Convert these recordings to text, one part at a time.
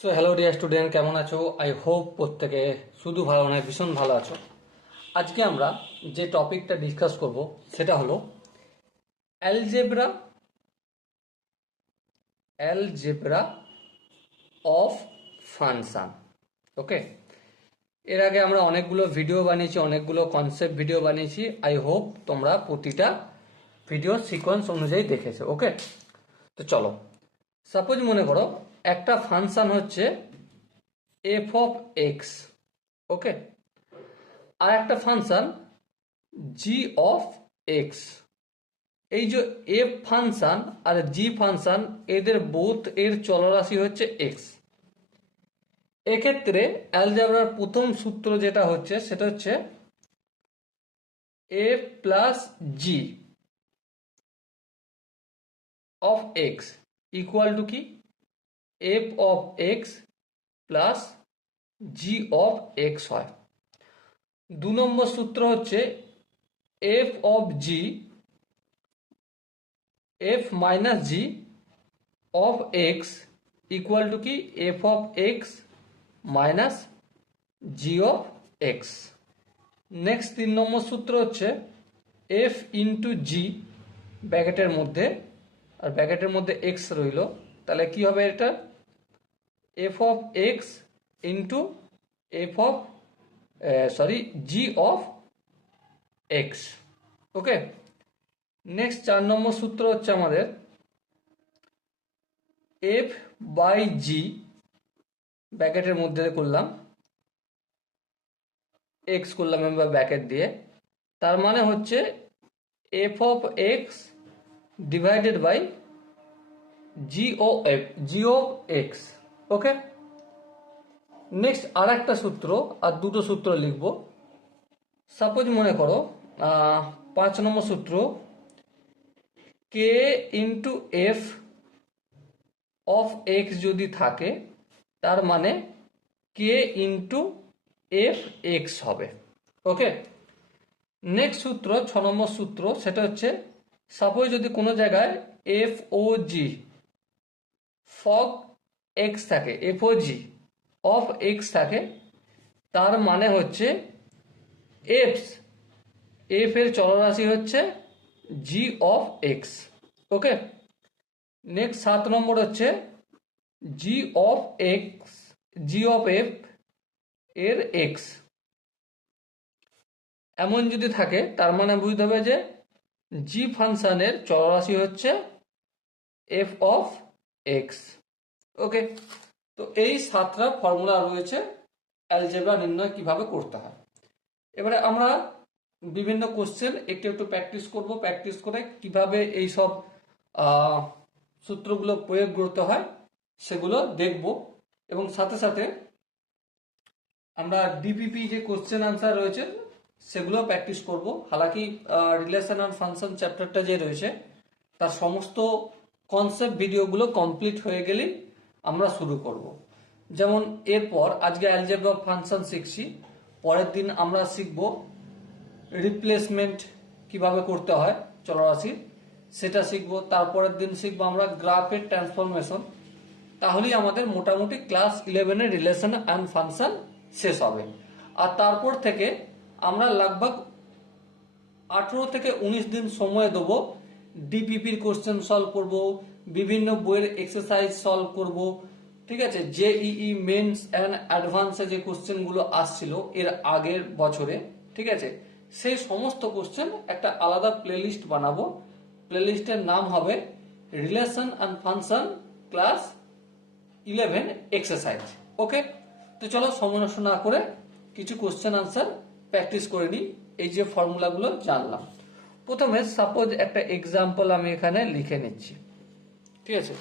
So hello dear student, কেমন আছো? I hope প্রত্যেকে শুধু ভালো নয়, ভীষণ ভালো আছো। আজকে আমরা যে টপিকটা ডিসকাস করব সেটা হলো অ্যালজেব্রা অ্যালজেব্রা অফ ফাংশন। ওকে, এর আগে আমরা অনেকগুলো ভিডিও বানিয়েছি, অনেকগুলো কনসেপ্ট ভিডিও বানিয়েছি। আই হোপ তোমরা প্রতিটা ভিডিও সিকোয়েন্স অনুযায়ী দেখেছো। ওকে, তো চলো, সাপোজ মনে করো একটা ফাংশন হচ্ছে এফ অফ এক্স। ওকে, আর একটা ফাংশন জি অফ এক্স। এই যে এফ ফাংশন আর জি ফাংশন, এদের বোথ এর চলরাশি হচ্ছে এক্স। এক্ষেত্রে অ্যালজেব্রার প্রথম সূত্র যেটা হচ্ছে সেটা হচ্ছে F plus G of X equal to কি F of X plus G of X হয়। 2 নম্বর সূত্র হচ্ছে F of G F minus G of X equal to কি F of X minus G of X. Next 3 number সূত্র হচ্ছে F into জি ব্র্যাকেটের মধ্যে, আর ব্র্যাকেটের মধ্যে এক্স রইল, তাহলে কি হবে এটা F of x into F of G of X. Okay, next 4 নম্বর সূত্র হচ্ছে আমাদের এফ বাই জি ব্র্যাকেটের মধ্যে করলাম, এক্স করলাম আমরা ব্র্যাকেট দিয়ে, তার মানে হচ্ছে F of X divided by G of X. Okay, next আর একটা সূত্র, আর দুটো সূত্র লিখব। সাপোজ মনে করো 5 নম্বর সূত্র কে ইন্টু এফ অফ এক্স যদি থাকে, তার মানে কে ইন্টু এফ এক্স হবে। ওকে, নেক্সট সূত্র 6 নম্বর সূত্র, সেটা হচ্ছে সাপোজ যদি কোনো জায়গায় এফ ও জি ফগ এক্স থাকে, F O G of X থাকে, তার মানে হচ্ছে এফ এর চলরাশি হচ্ছে G of X. Okay, next 7 number হচ্ছে G of X G of F এর এক্স এমন যদি থাকে, তার মানে বুঝতে হবে যে জি ফাংশনের চলরাশি হচ্ছে এফ অফ এক্স। ওকে, তো এই 7টা ফর্মুলা রয়েছে অ্যালজেব্রা নির্ণয় কিভাবে করতে হয়। এবারে আমরা বিভিন্ন কোশ্চেন একটু একটু প্র্যাকটিস করব, প্র্যাকটিস করে কিভাবে এই সব সূত্রগুলো প্রয়োগ করতে হয় সেগুলো দেখব, এবং সাথে সাথে আমরা ডিপিপি যে কোশ্চেন আনসার রয়েছে সেগুলো প্র্যাকটিস করব। হালাকি রিলেশন আর ফাংশন চ্যাপ্টারটা যে রয়েছে তার সমস্ত কনসেপ্ট ভিডিওগুলো কমপ্লিট হয়ে গেলেই আমরা শুরু করব। যেমন এরপর আজকে অ্যালজেব্রা অফ ফাংশন শিখছি, পরের দিন আমরা শিখব রিপ্লেসমেন্ট কিভাবে করতে হয় চলরাশি, সেটা শিখব। তারপরের দিন শিখবো আমরা গ্রাফের ট্রান্সফরমেশন। তাহলেই আমাদের মোটামুটি ক্লাস 11-এর রিলেশন অ্যান্ড ফাংশন শেষ হবে। আর তারপর থেকে আমরা লগভগ 18 থেকে 19 দিন সময় দেবো ডিপিপির কোশ্চেন সলভ করব, বিভিন্ন বইয়ের এক্সারসাইজ সলভ করব। ঠিক আছে, জেইই মেন্স অ্যান্ড অ্যাডভান্সে যে কোশ্চেনগুলো আসছিল এর আগের বছরে, ঠিক আছে, সেই সমস্ত কোশ্চেন একটা আলাদা প্লেলিস্ট বানাবো। প্লেলিস্টের নাম হবে relation and function class 11 exercise. Okay, তো চলো সময় নষ্ট না করে কিছু কোশ্চেন আনসার প্র্যাকটিস করে নিই। এই যে ফর্মুলাগুলো জানলাম, প্রথমে সাপোজ একটা এক্সাম্পল আমি এখানে লিখে নিচ্ছি। ঠিক আছে,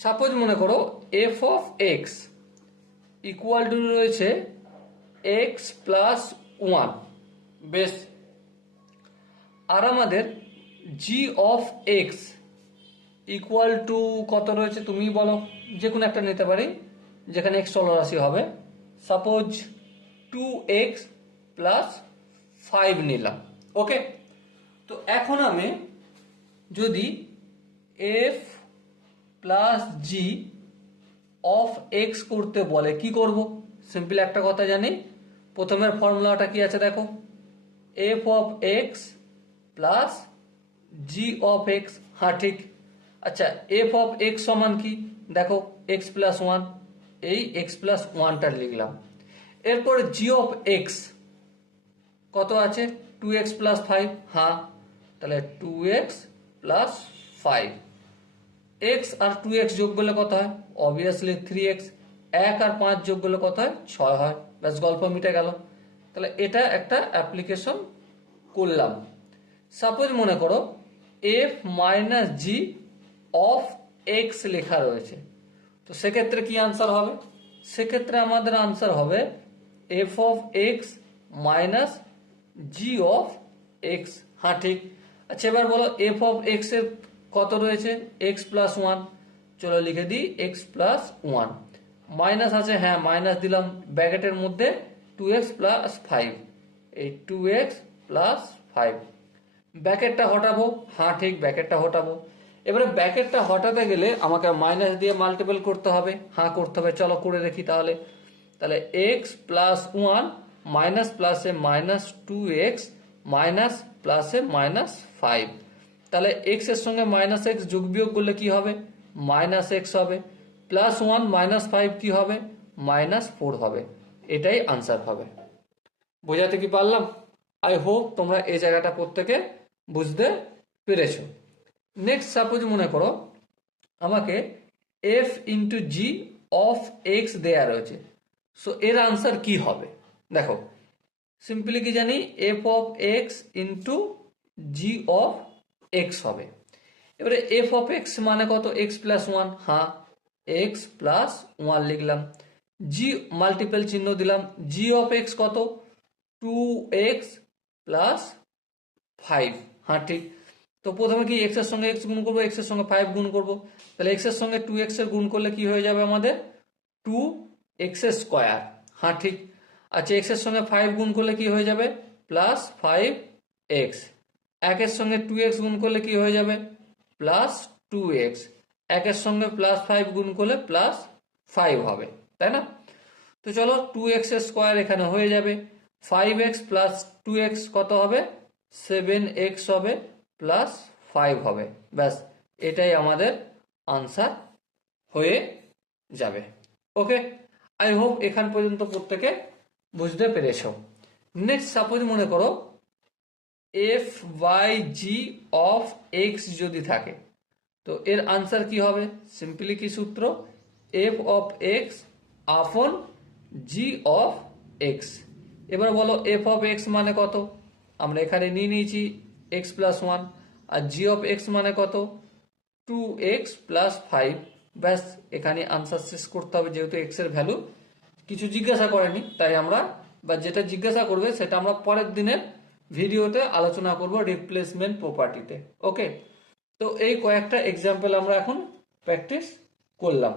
সাপোজ মনে করো F of X equal two রয়েছে এক্স প্লাস 1। বেশ, আর আমাদের জি অফ এক্স ইকুয়াল টু কত রয়েছে তুমি বলো, যে কোনো একটা নিতে পারি যেখানে এক্স চলরাশি হবে। সাপোজ 2x প্লাস 5 নিলাম। ওকে, তো এখন আমি যদি F plus G of X করতে বলে কি করব? সিম্পল একটা কথা জানি, প্রথমের ফর্মুলাটা কি আছে দেখো, F of X plus G of x. হ্যাঁ ঠিক। আচ্ছা, এফ অফ এক্স সমান কি দেখো, এক্স প্লাস ওয়ান, এই এক্স প্লাস ওয়ানটা লিখলাম। এরপর জি অফ এক্স কত আছে, টু এক্স প্লাস ফাইভ। হ্যাঁ, তাহলে two X plus five. X আর টু এক্স যোগ করলে কত হয়, অবভিয়াসলি থ্রি এক্স। এক আর পাঁচ যোগ করলে কত হয়, ছয় হয়। ব্যাস, গল্প মিটে গেল। তাহলে এটা একটা অ্যাপ্লিকেশন করলাম। সাপোজ মনে করো F minus G of x লেখা রয়েছে, তো সেক্ষেত্রে কি আনসার হবে? সেক্ষেত্রে আমাদের আনসার হবে F of X minus G of x. হ্যাঁ ঠিক। আচ্ছা, এবার বলো এফ অফ এক্স এর কত রয়েছে, এক্স প্লাস ওয়ান। চলো লিখে দিই এক্স প্লাস ওয়ান। মাইনাস আছে, হ্যাঁ মাইনাস দিলাম, ব্র্যাকেটের মধ্যে টু এক্স প্লাস ফাইভ, এই টু এক্স প্লাস ফাইভ। ব্র্যাকেটটা হটাবো, হ্যাঁ ঠিক, ব্র্যাকেটটা হটাবো। এবারে ব্র্যাকেটটা হটাতে গেলে আমাকে মাইনাস দিয়ে মাল্টিপল করতে হবে, হ্যাঁ করতে হবে। চলো করে দেখি তাহলে। তাহলে এক্স প্লাস ওয়ান মাইনাস প্লাসে মাইনাস টু এক্স মাইনাস প্লাসে মাইনাস ফাইভ। তাহলে এক্স এর সঙ্গে মাইনাস এক্স যোগ বিয়োগ করলে কি হবে, মাইনাস এক্স হবে। প্লাস ওয়ান মাইনাস ফাইভ কি হবে, মাইনাস ফোর হবে। এটাই আনসার হবে। বোঝাতে কি পারলাম? আই হোপ তোমরা এই জায়গাটা প্রত্যেকে বুঝতে পেরেছো। নেক্সট সাপোজ মনে করো আমাকে F into G of x দেয়া রয়েছে, সো এর আনসার কি হবে দেখো। সিম্পলি কি জানি, F of x into G of x হবে। এবারে এফ অফ এক্স মানে কত, এক্স প্লাস ওয়ান। হ্যাঁ, এক্স প্লাস ওয়ান লিখলাম, জি মাল্টিপল চিহ্ন দিলাম। জি অফ এক্স কত, টু এক্স প্লাস ফাইভ। হ্যাঁ ঠিক। তো প্রথমে কি এক্স এর সঙ্গে এক্স গুণ করবো, এক্স এর সঙ্গে ফাইভ গুণ করবো। তাহলে এক্স এর সঙ্গে টু এক্স এর গুণ করলে কি হয়ে যাবে আমাদের, টু এক্স স্কোয়ার। হ্যাঁ ঠিক। আচ্ছা, এক্স এর সঙ্গে ফাইভ গুণ করলে কি হয়ে যাবে, প্লাস ফাইভ এক্স। একের সঙ্গে টু এক্স গুণ করলে কি হয়ে যাবে, প্লাস টু এক্স। একের সঙ্গে প্লাস ফাইভ গুণ করলে প্লাস ফাইভ হবে, তাই না? তো চলো, টু এক্স স্কোয়ার এখানে হয়ে যাবে। Five X plus two X কত হবে, সেভেন এক্স হবে প্লাস ফাইভ হবে। ব্যাস, এটাই আমাদের আনসার হয়ে যাবে। ওকে, আই হোপ এখান পর্যন্ত প্রত্যেকে বুঝতে পেরেছ। নেক্সট সাপোজ মনে করো F Y G of X যদি থাকে, তো এর আনসার কি হবে? সিম্পলি কি সূত্র, এফ অফ এক্স আপন জি অফ এক্স। এবার বলো এফ অফ এক্স মানে কত, আমরা এখানে নিয়ে নিয়েছি এক্স প্লাস ওয়ান, আর জি অফ এক্স মানে কত, টু এক্স প্লাস ফাইভ। ব্যাস, এখানে আনসার শেষ করতে হবে, যেহেতু এক্স এর ভ্যালু কিছু জিজ্ঞাসা করেনি, তাই আমরা বা যেটা জিজ্ঞাসা করবে সেটা আমরা পরের দিনের ভিডিওতে আলোচনা করব রিপ্লেসমেন্ট প্রপার্টিতে। ওকে, তো এই কয়েকটা এক্সাম্পল আমরা এখন প্র্যাকটিস করলাম।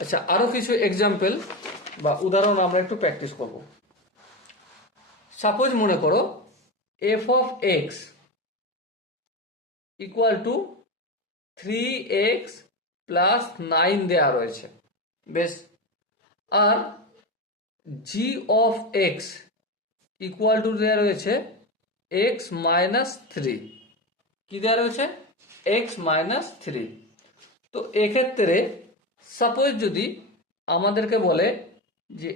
আচ্ছা, আরো কিছু এক্সাম্পল বা উদাহরণ আমরা একটু প্র্যাকটিস করব। সাপোজ মনে করো F of X equal two three x plus nine দেওয়া রয়েছে, বেশ। আর G of X equal two দেওয়া রয়েছে এক্স মাইনাস থ্রি। কি দেওয়া রয়েছে, এক্স মাইনাস থ্রি। তো এক্ষেত্রে সাপোজ যদি আমাদেরকে বলে যে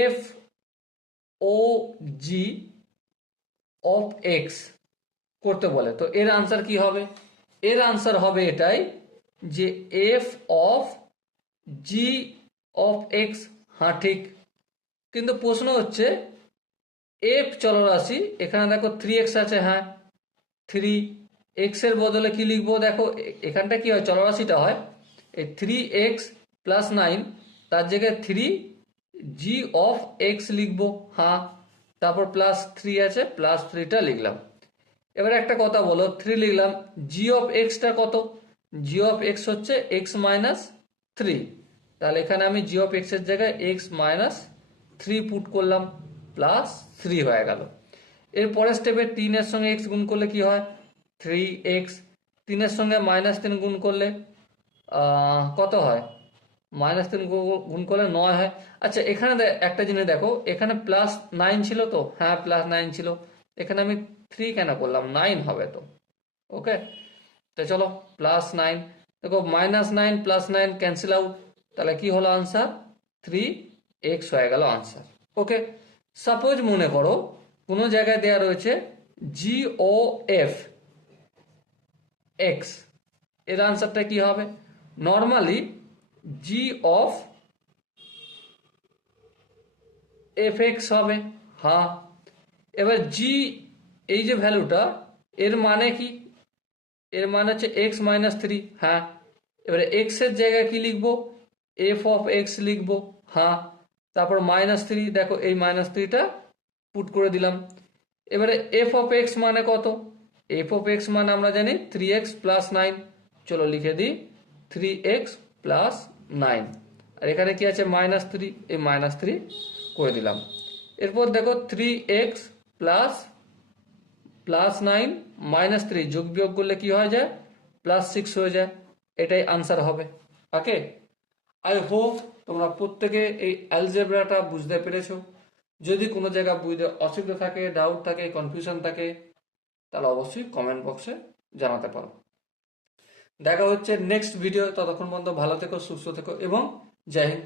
F O G of X করতে বলে, তো এর আনসার কি হবে? এর আনসার হবে এটাই যে F of G of x. হ্যাঁ ঠিক। কিন্তু প্রশ্ন হচ্ছে এফ চলরাশি, এখানে দেখো থ্রি এক্স আছে, হ্যাঁ থ্রি এক্স এর বদলে কি লিখবো দেখো, এখানটা কি হয়, চলরাশিটা হয় এই থ্রি এক্স প্লাস নাইন, তার জায়গায় থ্রি জি অফ এক্স লিখবো। হ্যাঁ, তারপর প্লাস থ্রি আছে, প্লাস থ্রিটা লিখলাম। এবার একটা কথা বলো, থ্রি লিখলাম, জি অফ এক্সটা কত, জি অফ এক্স হচ্ছে এক্স মাইনাস থ্রি। তাহলে এখানে আমি জি অফ এক্স এর জায়গায় এক্স মাইনাস থ্রি পুট করলাম, প্লাস থ্রি হয়ে গেল। এর পরের স্টেপে তিনের সঙ্গে এক্স গুণ করলে কি হয়, থ্রি এক্স। তিনের সঙ্গে মাইনাস তিন গুণ করলে কত হয়, -3 গুণ করলে 9 হয়। আচ্ছা এখানে একটা জিনিস দেখো, এখানে +9 ছিল তো, হ্যাঁ +9 ছিল, এখানে আমি 3 কেন করলাম, 9 হবে তো। ওকে, তো চলো +9, দেখো -9 +9 ক্যান্সেল আউট, তাহলে কি হলো আনসার, 3x হয়ে গেল আনসার। ওকে, সাপোজ মনে করো কোনো জায়গায় দেওয়া রয়েছে GOF x, এর আনসারটা কি হবে, normally G of F x হবে। হ্যাঁ, এবার জি, এই যে ভ্যালুটা, এর মানে কি, এর মানে হচ্ছে x-3। হ্যাঁ, এবারে এক্স এর জায়গায় কি লিখবো, এফ অফ এক্স লিখবো। হ্যাঁ, তারপর -3, দেখো এই -3টা পুট করে দিলাম। এবারে এফ অফ এক্স মানে কত, এফ অফ এক্স মানে আমরা জানি 3x + 9, চলো লিখে দিই 3x + 9, আর এখানে কি আছে -3, এই -3 করে দিলাম। এরপর দেখো 3x +9 -3 যোগ বিয়োগ করলে কি হয়ে যায়, +6 হয়ে যায়, এটাই আনসার হবে। ওকে, আই হোপ তোমরা প্রত্যেকে এই অ্যালজেব্রাটা বুঝতে পেরেছো। যদি কোনো জায়গা বুঝতে অসুবিধা থাকে, ডাউট থাকে, কনফিউশন থাকে, তাহলে অবশ্যই কমেন্ট বক্সে জানাতে পারো। দেখা হচ্ছে নেক্সট ভিডিও, ততক্ষণ পর্যন্ত ভালো থেকো, সুস্থ থেকো এবং জয় হিন্দ।